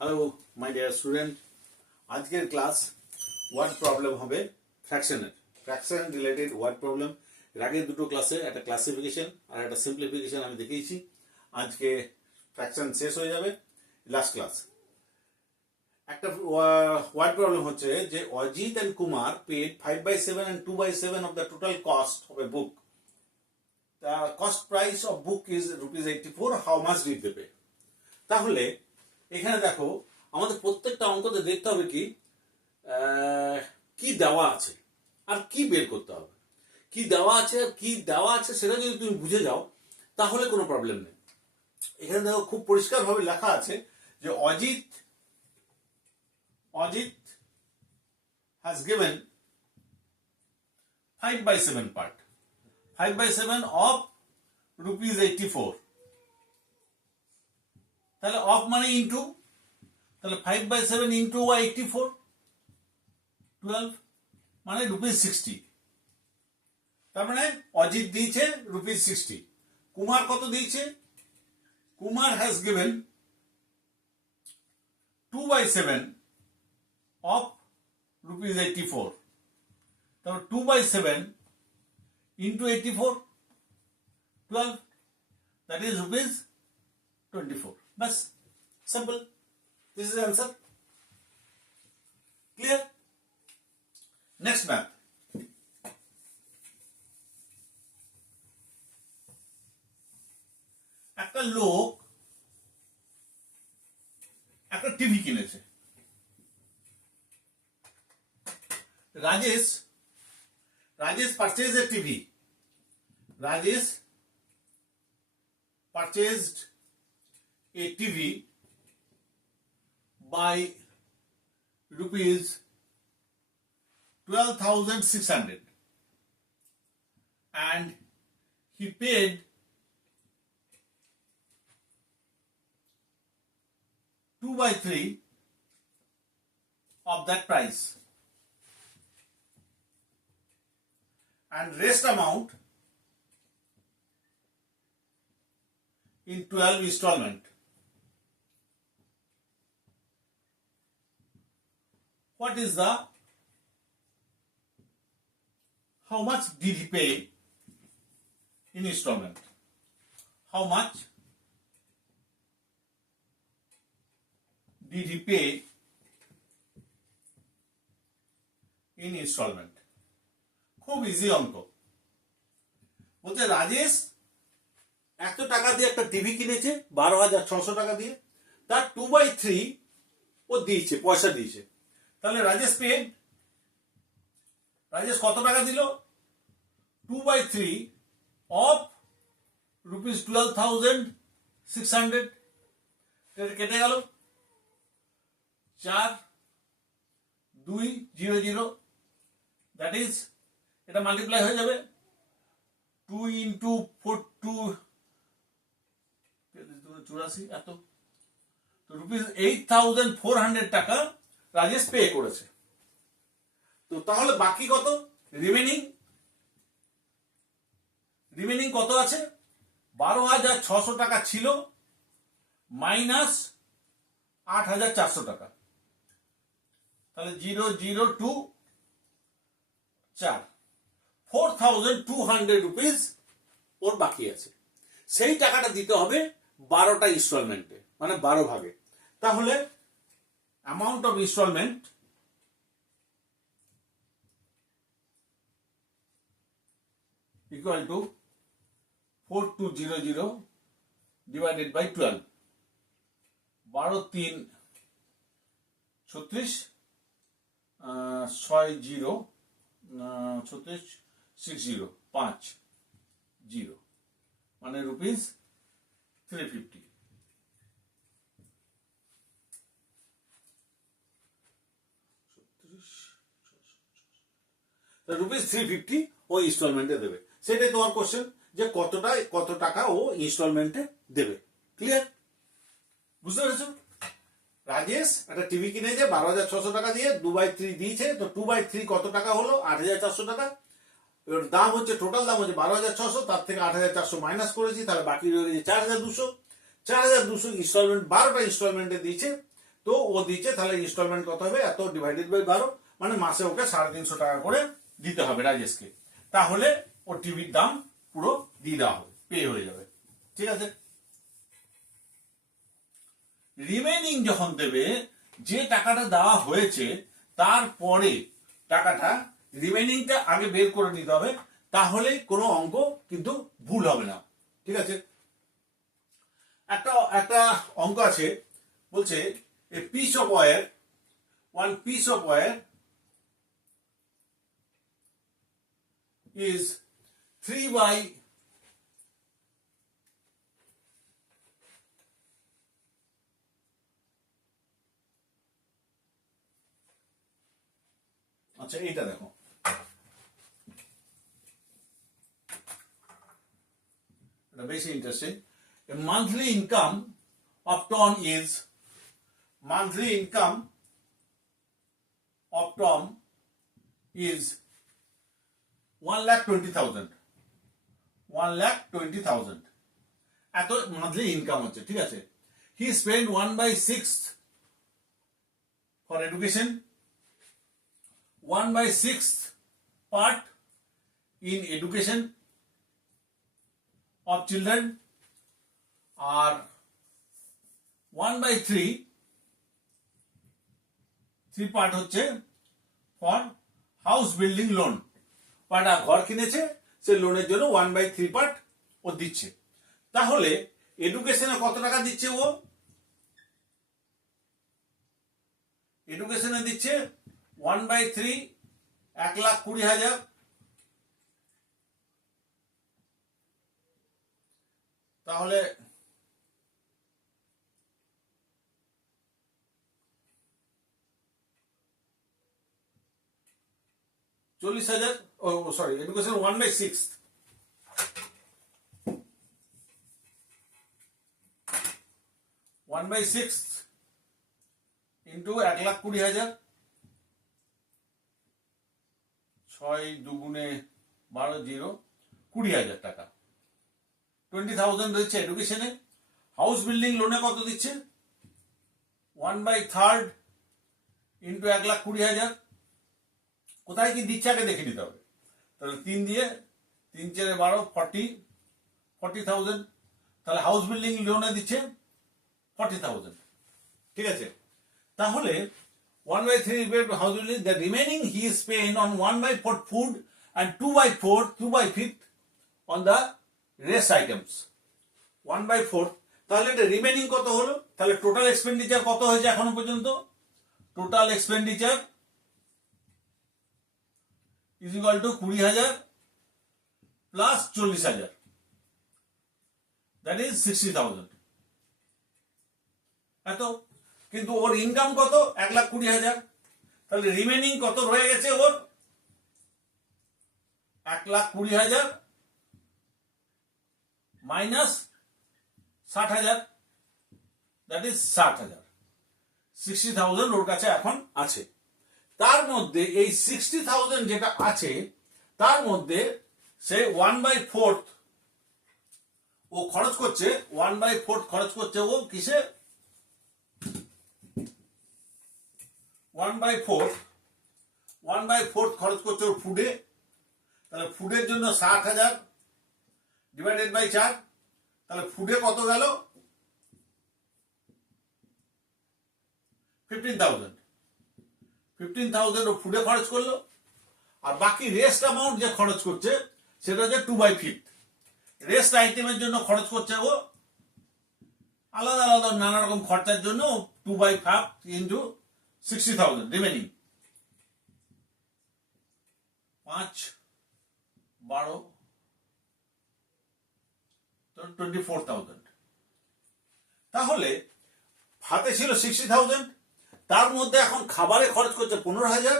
Hello my dear student, আজকের class word problem হবে ফ্র্যাকশনের fraction related word problem. এর আগের দুটো ক্লাসে একটা ক্লাসিফিকেশন আর একটা সিম্পলিফিকেশন আমি দেখিয়েছি। আজকে ফ্র্যাকশন শেষ হয়ে যাবে, লাস্ট ক্লাস। একটা ওয়ার্ড প্রবলেম হচ্ছে যে Ajit and Kumar paid 5/7 and 2/7 of the total cost of a book. The cost price of book is ₹84. How much did they pay? তাহলে এখানে দেখো, আমাদের প্রত্যেকটা অঙ্কতে দেখতে হবে কি দেওয়া আছে আর কি বের করতে হবে। কি দেওয়া আছে আর কি দেওয়া আছে সেটা যদি তুমি বুঝে যাও তাহলে কোনো প্রবলেম নেই। এখানে দেখো খুব পরিষ্কার ভাবে লেখা আছে যে Ajit has given 5/7 part, 5/7 of ₹84। তাহলে অফ মানে ইন্টু, তাহলে 5/7 ইন্টু 84, 12 মানে ₹60। তার মানে অজিত দিয়েছে ₹60। কুমার কত দিয়েছে? Kumar has given 2/7 of ₹84। তাহলে 2/7 into 84, 12, that is ₹24। Bas, simple. This is the answer. Clear? Next math. একটা লোক একটা টিভি কিনেছে। Rajesh purchased a TV. Rajesh purchased a TV by ₹12,600 and he paid 2/3 of that price, and rest amount in 12 installment. What is how much did he pay in installment? How much did he pay in installment? খুব easy অঙ্ক। বলছে রাজেশ এত টাকা দিয়ে একটা TV কিনেছে, 12,600 টাকা দিয়ে, তার 2/3 ও দিয়েছে, পয়সা দিয়েছে। তাহলে রাজেশ কত টাকা দিল? 2/3 of ₹12,600। কেটে গেল 4,2,0,0, দ্যাট ইজ, এটা মাল্টিপ্লাই হয়ে যাবে 2 into 4, 84, এত তো ₹8,400 টাকা রাজেশ পে করেছে। তো তাহলে বাকি কত? রিমেনিং কত আছে? 12,600 টাকা ছিল মাইনাস 8,400 টাকা। তাহলে 002 4, 4,200 রুপিস ওর বাকি আছে। সেই টাকাটা দিতে হবে 12টা ইনস্টলমেন্টে, মানে 12 ভাগে। তাহলে amount of instalment equal to 4,200 divided by 12। 12 3 36, 60 36 60 5 0 মানে ₹350। ₹350 ও ইনস্টলমেন্টে দেবে। সেটাই তোমার কোশ্চেন, যে কত টাকা ও ইনস্টলমেন্টে দেবে। ক্লিয়ার? বুঝতে পেরেছো? রাজেশ একটা টিভি কিনেছে 12,600 টাকা দিয়ে, 2/3 দিয়েছে। তো 2/3 কত টাকা হলো? 8,400 টাকা। এর দাম হচ্ছে, টোটাল দাম হচ্ছে 12,600, তার থেকে 8,400 মাইনাস করেছি, তাহলে বাকি রয়ে গেছে 4,200। 4,200 ইনস্টলমেন্ট, 12টা ইনস্টলমেন্টে দিয়েছে। তো তো ও দিচ্ছে, তাহলে ইনস্টলমেন্ট কত হবে, এত ডিভাইডেড বাই 12, মানে মাসে ওকে 350 টাকা করে দিতে হবে রাজেশকে। তাহলে ও টিভির দাম পুরো দিয়ে দেওয়া হবে, পে হয়ে যাবে। ঠিক আছে, রিমেনিং যখন দেবে, যে টাকাটা দেওয়া হয়েছে তারপরে টাকাটা রিমেনিংটা আগে বের করে নিতে হবে, তাহলে কোনো অঙ্ক কিন্তু ভুল হবে না। ঠিক আছে, একটা অঙ্ক আছে, বলছে a piece of wire, one piece of wire is 3 by আচ্ছা এইটা দেখো, এটা বেশি interesting. Monthly income of Tom is, monthly income of Tom is 1,20,000, 1,20,000 এত মান্থলি ইনকাম হচ্ছে। ঠিক আছে, he spent 1/6 for education, 1/6 part in education of children, আর 1/3 পার্ট হচ্ছে ফর হাউস বিল্ডিং লোন, পাটা ঘর কিনেছে, সে লোনের জন্য 1/3 পার্ট ও দিচ্ছে। তাহলে এডুকেশনে কত টাকা দিচ্ছে ও? এডুকেশনে দিচ্ছে 1/3, 1,20,000। তাহলে 40,000, ও সরি, এডুকেশন 1/6, 1/6 ইন্টু 1,20,000, 6 দুগুণে 12, 0, 20,000 টাকা। 20,000 রয়েছে এডুকেশনে। হাউস বিল্ডিং লোনে কত দিচ্ছে? 1/3 ইন্টু 1,20,000। কোথায় কি দিচ্ছে আগে দেখে নিতে হবে। তাহলে 3 দিয়ে 3 4 12, 40,000। তাহলে হাউস বিল্ডিং লোনে দিচ্ছে 40,000। ঠিক আছে, তাহলে 1/3 house building, the remaining he is paying on 1/4 food and 2/5 on the rest items, 1/4। তাহলে এটা রিমেনিং কত হলো? তাহলে টোটাল এক্সপেন্ডিচার কত হয়েছে এখনো পর্যন্ত? Total expenditure is equal to 20,000 plus 40,000, that is 60,000। এত, কিন্তু ওর ইনকাম কত? 1,20,000। তাহলে রিমেনিং কত রয়ে গেছে ওর? 1,20,000 মাইনাস 60,000, that is 60,000। 60,000 ওর কাছে এখন আছে। তার মধ্যে এই 60,000 যেটা আছে, তার মধ্যে সে 1/4 ও খরচ করছে, 1/4 খরচ করছে ও কিসে? 1/4 খরচ করছে ওর ফুডে। তাহলে ফুডের জন্য 60,000 ডিভাইডেড বাই 4, তাহলে ফুডে কত গেল? 15,000 ও ফুডে খরচ করলো। আর বাকি রেস্ট অ্যামাউন্ট যে খরচ করছে সেটা হচ্ছে 2/5। রেস্ট আইটেমের জন্য খরচ করছে ও আলাদা আলাদা নানা রকম খরচার জন্য 2/5 ইন্টু 60,000 রিমেনিং, 5 12 24,000। তাহলে হাতে ছিল 60,000, তার মধ্যে এখন খাবারে খরচ করছে 15,000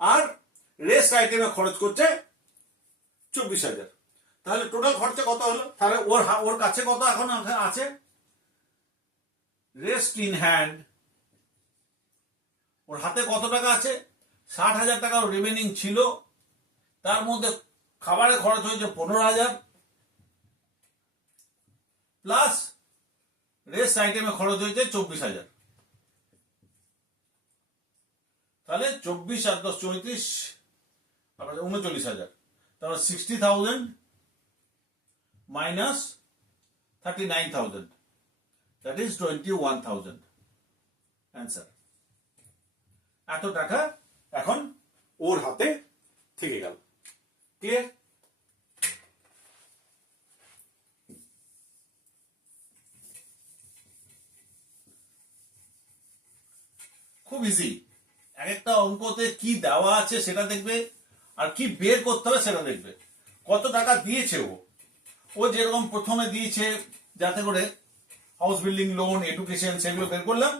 আর রেস্ট আইটেমে খরচ করছে 24,000। তাহলে টোটাল খরচা কত হলো? তাহলে ওর কাছে কত এখন আছে? রেস্ট ইন হ্যান্ড ওর হাতে কত টাকা আছে? 60,000 টাকা রিমেনিং ছিল, তার মধ্যে খাবারে খরচ হয়েছে 15,000 প্লাস রেস্ট আইটেমে খরচ হয়েছে 24,000। তাহলে 24 আর 10 34, 39,000, তাহলে 60,000 মাইনাস 39,000, that is 21,000 অ্যান্সার। এত টাকা এখন ওর হাতে থেকে গেল। ক্লিয়ার? খুব ইজি। এক একটা অঙ্কতে কি দেওয়া আছে সেটা দেখবে, আর কি বের করতে হবে সেটা দেখবে। কত টাকা দিয়েছে ও যেরকম প্রথমে দিয়েছে, যাতে করে হাউস বিল্ডিং লোন, এডুকেশন, সেগুলো বের করলাম,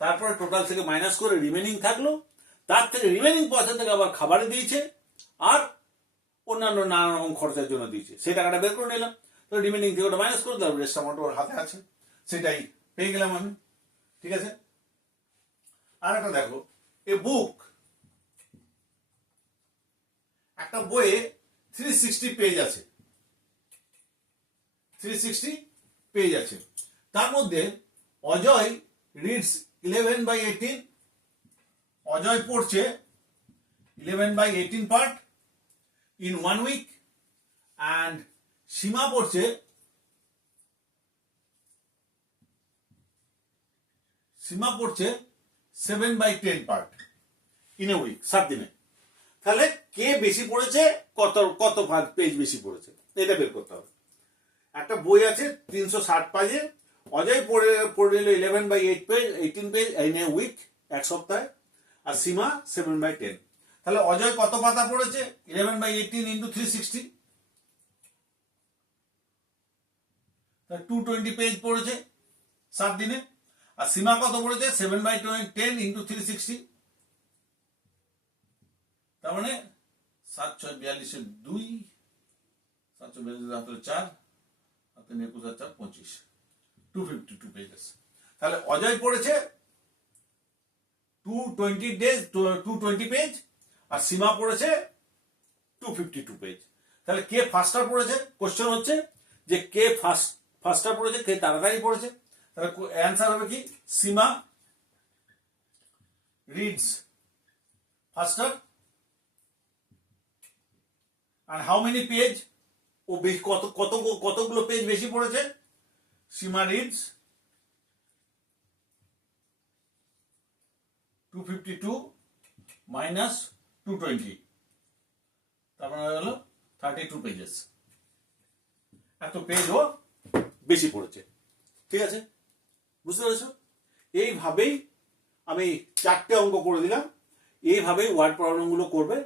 তারপরে টোটাল থেকে মাইনাস করে রিমেনিং থাকলো, তার থেকে রিমেনিং পয়সা থেকে আবার খাবারে দিয়েছে আর অন্যান্য নানা রকম খরচের জন্য দিয়েছে, সেই টাকাটা বের করে নিলাম। তো রিমেনিং থেকে ওটা মাইনাস করে দিলাম, রেস্ট অ্যামাউন্ট ওর হাতে আছে, সেটাই পেয়ে গেলাম আমি। ঠিক আছে? আর একটা দেখো, এ বুক, একটা বইয়ে 360 পেজ আছে, 360 পেজ আছে। তার মধ্যে অজয় রিডস 11/18, অজয় পড়ছে 11/18 পার্ট in 1 week, and সীমা পড়ছে 7/10 পার্ট in a week, 7 দিনে। তাহলে কে বেশি পড়েছে, কত কত পেজ বেশি পড়েছে, এটা বের করতে হবে। একটা বই আছে 360 পেজে, অজয় পড়ে নিল 11/18 পেজ in a week, এক সপ্তাহে, আর সীমা 7/10। তাহলে অজয় কত পাতা পড়েছে? 11/18 into 360, 220 পেজ পড়েছে 7 দিনে। আর সীমা কত পড়েছে? 7/10 into 360, তার মানে 7×6=42, 7×42=4, 21/4=25, 252 পেজেস। তাহলে অজয় পড়েছে 220 পেজ, আর সীমা পড়েছে 252 পেজ। তাহলে কে ফাস্টার পড়েছে? কোশ্চেন হচ্ছে যে কে ফাস্টার পড়েছে, কে তাড়াতাড়ি পড়েছে। তাহলে অ্যান্সার হবে কি? Seema reads faster. আর হাউ মেনি পেজ, ও কতগুলো পেজ বেশি পড়েছে? সীমা রিডস 252 minus 220, তার মানে হলো 32 পেজেস। এত পেজ ও বেশি পড়েছে। ঠিক আছে? বুঝতে পেরেছো? এইভাবেই আমি 4টে অঙ্ক করে দিলাম। এইভাবেই ওয়ার্ড প্রবলেম গুলো করবে,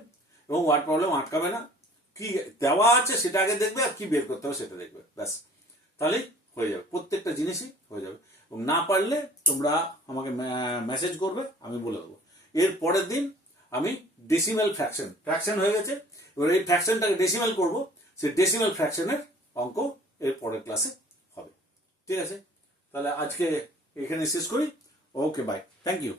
এবং ওয়ার্ড প্রবলেম আটকাবে না। কি দেওয়া আছে সেটা আগে দেখবে, আর কি বের করতে হবে সেটা দেখবে, ব্যাস, তাহলেই হয়ে যাবে। প্রত্যেকটা জিনিসই হয়ে যাবে। এবং না পারলে তোমরা আমাকে মেসেজ করবে, আমি বলে দেবো। এর পরের দিন আমি ডেসিমাল ফ্র্যাকশন হয়ে গেছে, এবার এই ফ্র্যাকশনটাকে ডেসিমাল করব, সেই ডেসিমাল ফ্র্যাকশনের অঙ্ক এর পরের ক্লাসে হবে। ঠিক আছে? তাহলে আজকে এখানে শেষ করি। ওকে, বাই, থ্যাংক ইউ।